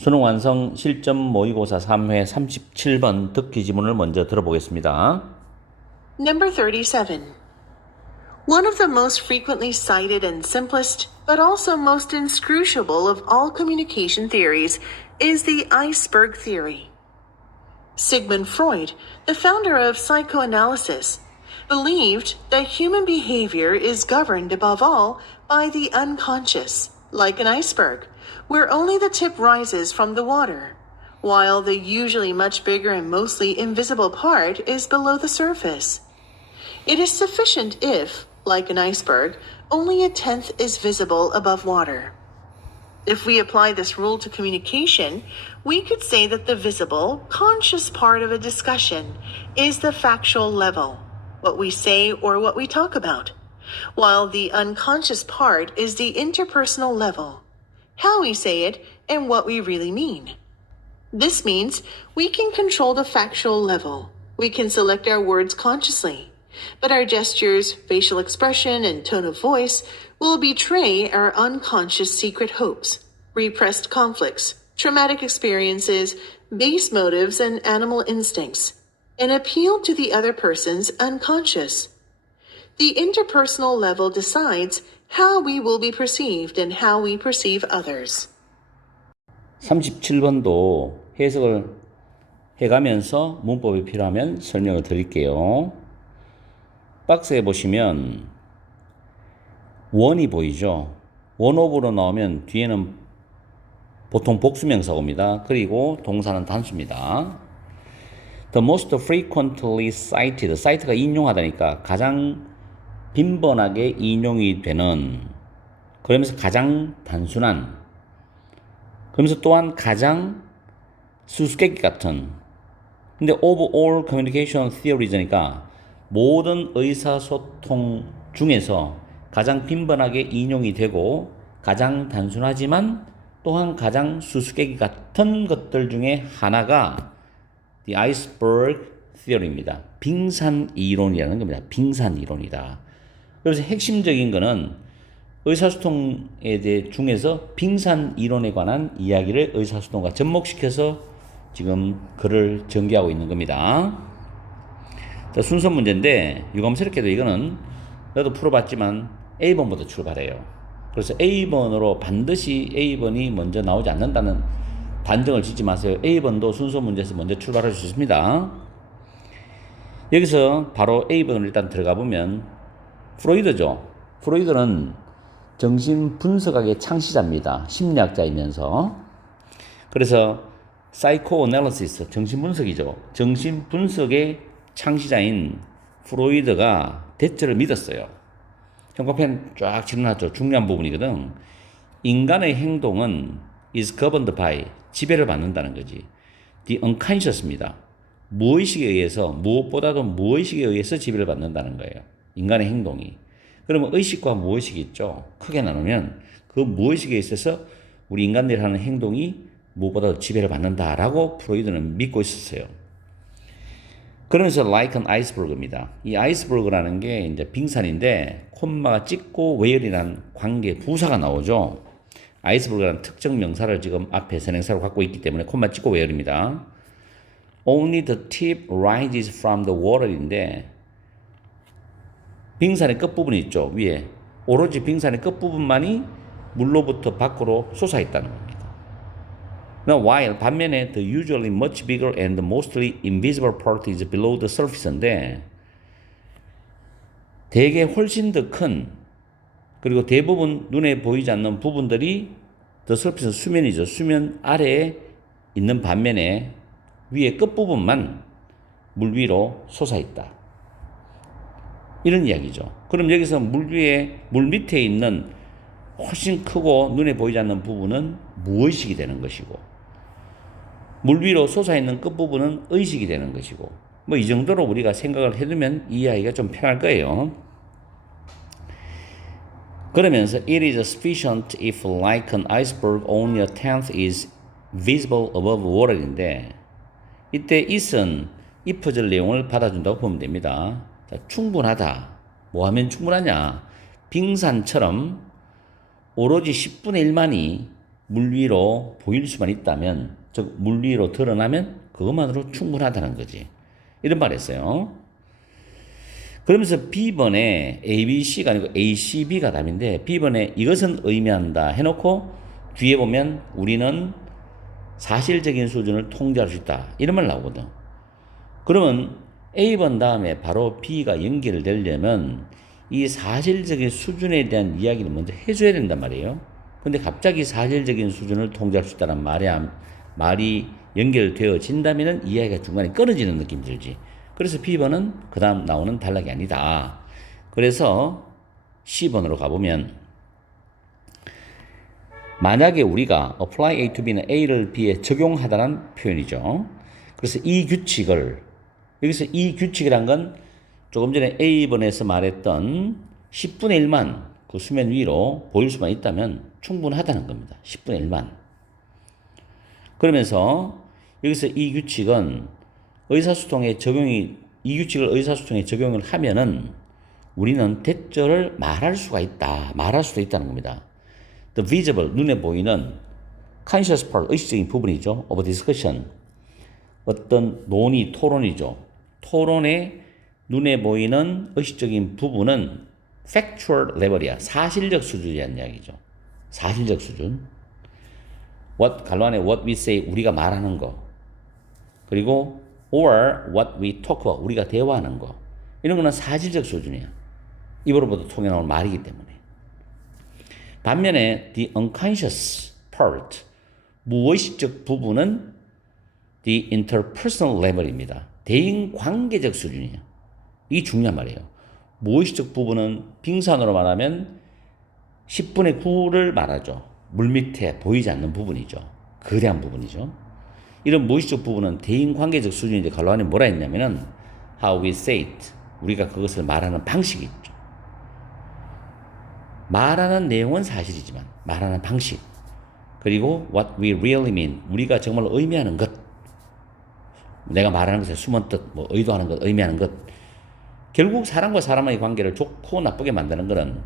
수능 완성 실전 모의고사 3회 37번 듣기 지문을 먼저 들어보겠습니다. Number 37. One of the most frequently cited and simplest, but also most inscrutable of all communication theories is the iceberg theory. Sigmund Freud, the founder of psychoanalysis, believed that human behavior is governed above all by the unconscious, like an iceberg, where only the tip rises from the water, while the usually much bigger and mostly invisible part is below the surface. It is sufficient if, like an iceberg, only a tenth is visible above water. If we apply this rule to communication, we could say that the visible, conscious part of a discussion is the factual level, what we say or what we talk about, while the unconscious part is the interpersonal level, how we say it and what we really mean. This means we can control the factual level. We can select our words consciously, but our gestures, facial expression, and tone of voice will betray our unconscious secret hopes, repressed conflicts, traumatic experiences, base motives, and animal instincts, and appeal to the other person's unconscious. The interpersonal level decides how we will be perceived and how we perceive others. 37번도 해석을 해가면서 문법이 필요하면 설명을 드릴게요. 박스에 보시면 원이 보이죠? 원오브로 나오면 뒤에는 보통 복수명사가 옵니다. 그리고 동사는 단수입니다. The most frequently cited, cite가 인용하다니까 가장 빈번하게 인용이 되는, 그러면서 가장 단순한, 그러면서 또한 가장 수수께끼 같은, 근데 of all communication theories니까 모든 의사소통 중에서 가장 빈번하게 인용이 되고 가장 단순하지만 또한 가장 수수께끼 같은 것들 중에 하나가 The iceberg theory입니다. 빙산 이론이라는 겁니다. 빙산 이론이다. 그래서 핵심적인 거는 의사소통에 대해 중에서 빙산 이론에 관한 이야기를 의사소통과 접목시켜서 지금 글을 전개하고 있는 겁니다. 자, 순서 문제인데 유감스럽게도 이거는 나도 풀어봤지만 A번부터 출발해요. 그래서 A번으로 반드시 A번이 먼저 나오지 않는다는 단정을 짓지 마세요. A번도 순서 문제에서 먼저 출발할 수 있습니다. 여기서 바로 A번을 일단 들어가 보면 프로이드죠. 프로이드는 정신분석학의 창시자입니다. 심리학자이면서. 그래서 사이코애널리시스, 정신분석이죠. 정신분석의 창시자인 프로이드가 대처를 믿었어요. 형광펜 쫙 칠해놨죠. 중요한 부분이거든. 인간의 행동은 is governed by, 지배를 받는다는 거지. The unconscious입니다. 무의식에 의해서, 무엇보다도 무의식에 의해서 지배를 받는다는 거예요. 인간의 행동이. 그러면 의식과 무의식이 있죠. 크게 나누면 그 무의식에 있어서 우리 인간들이 하는 행동이 무엇보다도 지배를 받는다라고 프로이드는 믿고 있었어요. 그러면서 like an iceberg입니다. 이 아이스버그라는 게 이제 빙산인데 콤마가 찍고 where이라는 관계 부사가 나오죠. 아이스버그라는 특정 명사를 지금 앞에 선행사로 갖고 있기 때문에 콤마 찍고 where입니다. Only the tip rises from the water인데 빙산의 끝부분이 있죠. 위에. 오로지 빙산의 끝부분만이 물로부터 밖으로 솟아있다는 겁니다. while 반면에 the usually much bigger and mostly invisible part is below the surface인데 대개 훨씬 더 큰 그리고 대부분 눈에 보이지 않는 부분들이 the surface 수면이죠. 수면 아래에 있는 반면에 위에 끝부분만 물 위로 솟아있다. 이런 이야기죠. 그럼 여기서 물 위에, 물 밑에 있는 훨씬 크고 눈에 보이지 않는 부분은 무의식이 되는 것이고 물 위로 솟아있는 끝부분은 의식이 되는 것이고 뭐 이 정도로 우리가 생각을 해두면 이 이야기가 좀 편할 거예요. 그러면서 it is sufficient if like an iceberg only a tenth is visible above water인데 이때 it은 if절 내용을 받아준다고 보면 됩니다. 자, 충분하다. 뭐 하면 충분하냐? 빙산처럼 오로지 10분의 1만이 물 위로 보일 수만 있다면, 즉 물 위로 드러나면 그것만으로 충분하다는 거지. 이런 말을 했어요. 그러면서 B번에 ABC가 아니고 ACB가 답인데, B번에 이것은 의미한다 해놓고 뒤에 보면 우리는 사실적인 수준을 통제할 수 있다, 이런 말 나오거든. 그러면 A번 다음에 바로 B가 연결되려면 이 사실적인 수준에 대한 이야기를 먼저 해줘야 된단 말이에요. 근데 갑자기 사실적인 수준을 통제할 수 있다는 말이 연결되어진다면 이야기가 중간에 끊어지는 느낌이 들지. 그래서 B번은 그 다음 나오는 단락이 아니다. 그래서 C번으로 가보면, 만약에 우리가 apply A to B는 A를 B에 적용하다는 표현이죠. 그래서 이 규칙을, 여기서 이 규칙이란 건 조금 전에 A번에서 말했던 10분의 1만 그 수면 위로 보일 수만 있다면 충분하다는 겁니다. 10분의 1만. 그러면서 여기서 이 규칙은 이 규칙을 의사소통에 적용을 하면은 우리는 대절을 말할 수도 있다는 겁니다. The visible, 눈에 보이는 conscious part, 의식적인 부분이죠. of discussion. 어떤 논의, 토론이죠. 토론의 눈에 보이는 의식적인 부분은 factual level이야. 사실적 수준이라는 이야기죠. 사실적 수준. 갈로 안에 what we say, 우리가 말하는 거. 그리고 or what we talk about, 우리가 대화하는 거. 이런 거는 사실적 수준이야. 입으로부터 통해 나오는 말이기 때문에. 반면에 the unconscious part, 무의식적 부분은 the interpersonal level입니다. 대인 관계적 수준이에요. 이게 중요한 말이에요. 무의식적 부분은 빙산으로 말하면 10분의 9를 말하죠. 물밑에 보이지 않는 부분이죠. 거대한 부분이죠. 이런 무의식적 부분은 대인 관계적 수준인데 갈로 안에 뭐라 했냐면은 how we say it, 우리가 그것을 말하는 방식이 있죠. 말하는 내용은 사실이지만 말하는 방식, 그리고 what we really mean, 우리가 정말 의미하는 것, 내가 말하는 것에 숨은 뜻, 의도하는 것, 의미하는 것. 결국 사람과 사람의 관계를 좋고 나쁘게 만드는 것은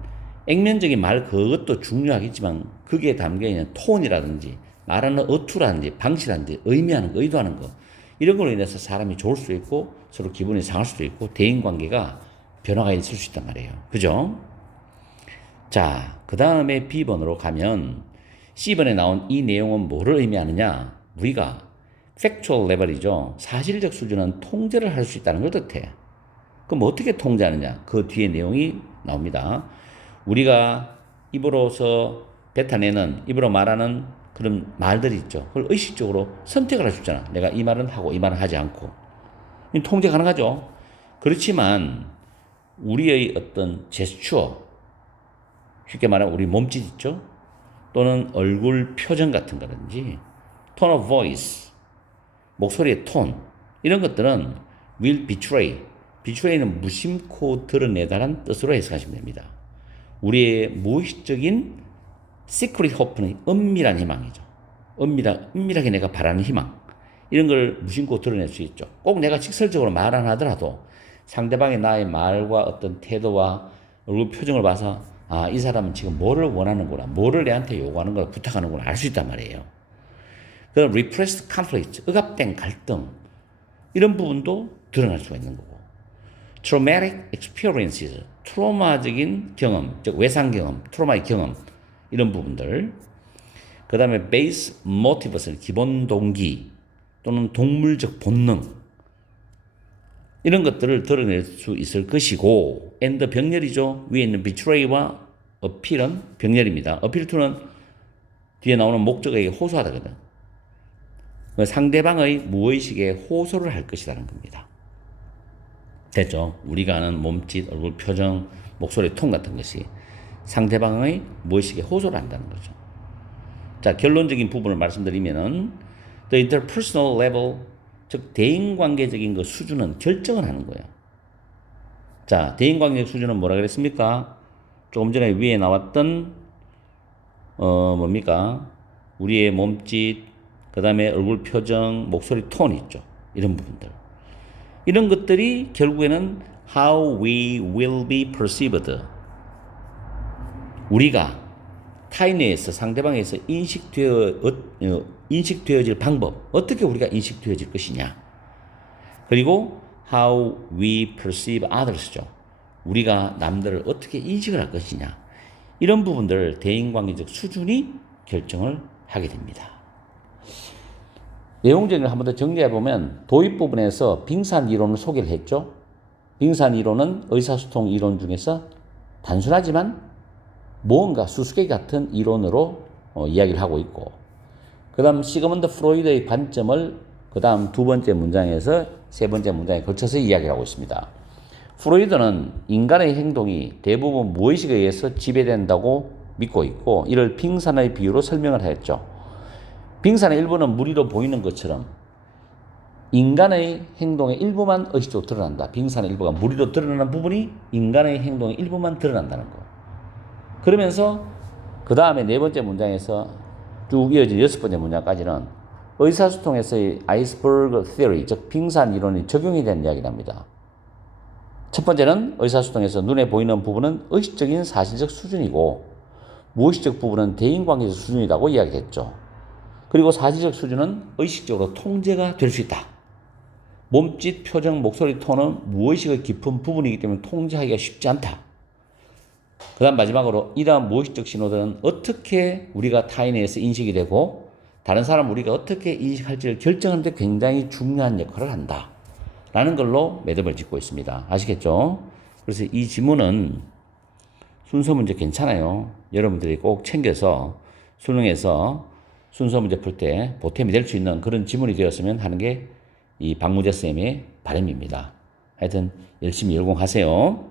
액면적인 말 그것도 중요하겠지만 거기에 담겨있는 톤이라든지 말하는 어투라든지 방식이라든지 의미하는 거, 의도하는 거, 이런 걸로 인해서 사람이 좋을 수도 있고 서로 기분이 상할 수도 있고 대인관계가 변화가 있을 수 있단 말이에요. 그죠? 자, 그 다음에 B번으로 가면 C번에 나온 이 내용은 뭐를 의미하느냐? 우리가 factual level이죠. 사실적 수준은 통제를 할 수 있다는 걸 뜻해. 그럼 어떻게 통제하느냐? 그 뒤에 내용이 나옵니다. 우리가 입으로서 뱉어내는, 입으로 말하는 그런 말들이 있죠. 그걸 의식적으로 선택을 할 수 있잖아. 내가 이 말은 하고 이 말은 하지 않고. 통제 가능하죠. 그렇지만 우리의 어떤 제스처, 쉽게 말하면 우리 몸짓 있죠. 또는 얼굴 표정 같은 거든지 tone of voice, 목소리의 톤, 이런 것들은 will betray는 무심코 드러내다라는 뜻으로 해석하시면 됩니다. 우리의 무의식적인 secret hope는 은밀한 희망이죠. 은밀하게 내가 바라는 희망, 이런 걸 무심코 드러낼 수 있죠. 꼭 내가 직설적으로 말 안 하더라도 상대방의 나의 말과 어떤 태도와 얼굴 표정을 봐서 아, 이 사람은 지금 뭐를 원하는구나, 뭐를 내한테 요구하는구나, 부탁하는구나 알 수 있단 말이에요. 그럼 repressed conflict, 억압된 갈등, 이런 부분도 드러날 수가 있는 거고, traumatic experiences, 트라우마적인 경험, 즉 외상 경험, 트라우마의 경험, 이런 부분들. 그 다음에 base motives, 기본 동기 또는 동물적 본능, 이런 것들을 드러낼 수 있을 것이고, and 병렬이죠. 위에 있는 betray와 appeal은 병렬입니다. appeal to는 뒤에 나오는 목적에게 호소하다거든. 상대방의 무의식에 호소를 할 것이라는 겁니다. 됐죠? 우리가 아는 몸짓, 얼굴 표정, 목소리 톤 같은 것이 상대방의 무의식에 호소를 한다는 거죠. 자, 결론적인 부분을 말씀드리면은 the interpersonal level, 즉 대인관계적인 그 수준은 결정을 하는 거예요. 자, 대인관계적 수준은 뭐라 그랬습니까? 조금 전에 위에 나왔던 뭡니까? 우리의 몸짓, 그 다음에 얼굴 표정, 목소리 톤 있죠. 이런 부분들. 이런 것들이 결국에는 how we will be perceived, 우리가 타인에서 상대방에서 인식되어질 방법, 어떻게 우리가 인식되어질 것이냐. 그리고 how we perceive others죠. 우리가 남들을 어떻게 인식을 할 것이냐. 이런 부분들 대인관계적 수준이 결정을 하게 됩니다. 내용적인 걸 한 번 더 정리해 보면 도입 부분에서 빙산 이론을 소개를 했죠. 빙산 이론은 의사소통 이론 중에서 단순하지만 무언가 수수께끼 같은 이론으로 이야기를 하고 있고, 그 다음 시그먼드 프로이드의 관점을 그 다음 두 번째 문장에서 세 번째 문장에 걸쳐서 이야기를 하고 있습니다. 프로이드는 인간의 행동이 대부분 무의식에 의해서 지배된다고 믿고 있고, 이를 빙산의 비유로 설명을 하였죠. 빙산의 일부는 무리로 보이는 것처럼 인간의 행동의 일부만 의식적으로 드러난다. 빙산의 일부가 무리로 드러나는 부분이 인간의 행동의 일부만 드러난다는 거. 그러면서 그 다음에 네 번째 문장에서 쭉 이어진 여섯 번째 문장까지는 의사소통에서의 아이스버그 티어리, 즉 빙산 이론이 적용이 된 이야기를 합니다. 첫 번째는 의사소통에서 눈에 보이는 부분은 의식적인 사실적 수준이고 무의식적 부분은 대인관계적 수준이라고 이야기했죠. 그리고 사실적 수준은 의식적으로 통제가 될 수 있다. 몸짓, 표정, 목소리, 톤은 무의식의 깊은 부분이기 때문에 통제하기가 쉽지 않다. 그 다음 마지막으로 이러한 무의식적 신호들은 어떻게 우리가 타인에 의해서 인식이 되고 다른 사람 우리가 어떻게 인식할지를 결정하는 데 굉장히 중요한 역할을 한다. 라는 걸로 매듭을 짓고 있습니다. 아시겠죠? 그래서 이 지문은 순서 문제 괜찮아요. 여러분들이 꼭 챙겨서 수능에서 순서 문제 풀 때 보탬이 될 수 있는 그런 지문이 되었으면 하는 게 이 박무재 쌤의 바람입니다. 하여튼 열심히 열공하세요.